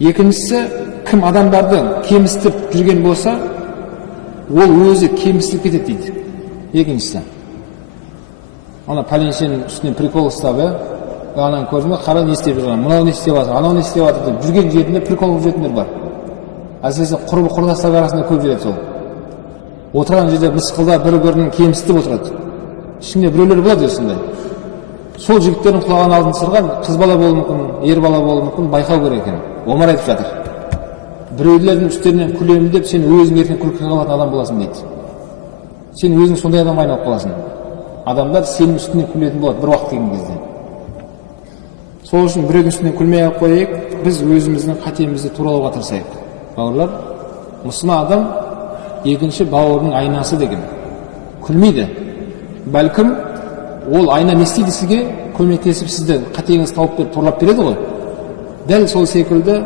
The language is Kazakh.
Екіншісі, кім адамдарды кемістіп жүрген болса, ол өзі кемістіп кетеді дейді. Екіншісі. Ана пәленшенің үстінен прикол ұстап, ананы көрдің бе, қара не істеп жүрген, мынау не істеп жатыр, анау не істеп жатыр деп жүрген жерінде прикол қылып жүретіндер бар. Әсіресе құрдастар арасында көп жүреді сол. Отырған жерде мысқылдап бір-бірін кемістіп отырады. Ішінде біреулер болады осындай. Сол жігіттердің құлаған алдын сырған қыз бала болуы мүмкін, ер бала болуы мүмкін, байқау керек екен. Омар айтып жатыр. Біреулердің үстерінен күлемін деп, сен өзің ертең күлкіге қалатын адам боласың дейді. Сен өзің сондай адамға айналып қаласың. Адамдар сенің үстінен күлетін болады бір уақыт келген кезде. Сол үшін біреудің үстінен күлмей ақ қояйық, біз өзіміздің қатемізді туралауға тырысайық. Бауырлар, мұсылман адам екінші бауырының айнасы деген. Күлмейді. Бәлкім ол айна не істейді сізге? Көмектесіп сізді қатеңізді тауып беріп торлап береді ғой. Дәл сол секілді